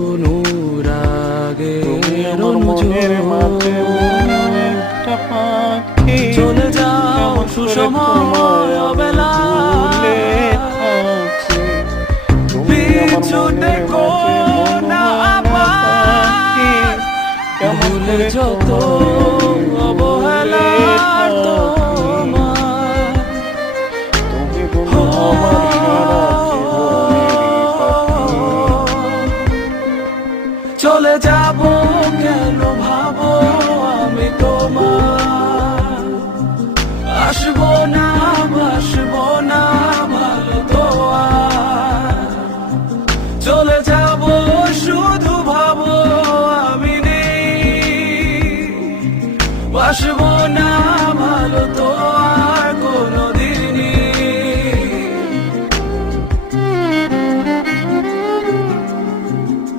অনুরাগে তুমি আমার মনের মাঝে একটা পাখি, চলে যাও কেমন করে সুসময় তোমায় আমি অবেলা ভুলে থাকি। তুমি আমার পিছু মনের দেখো মাঝে মন না হয় না পাখি, আবার কেমন ভুলে করে যত তোমায় আমি ভুলে অবহেলা থাকি। তোমার তুমি বন্ধু হো আমার সারা জীবনেরই পাখি। চলে যাব কেন ভাবো আমি তোমার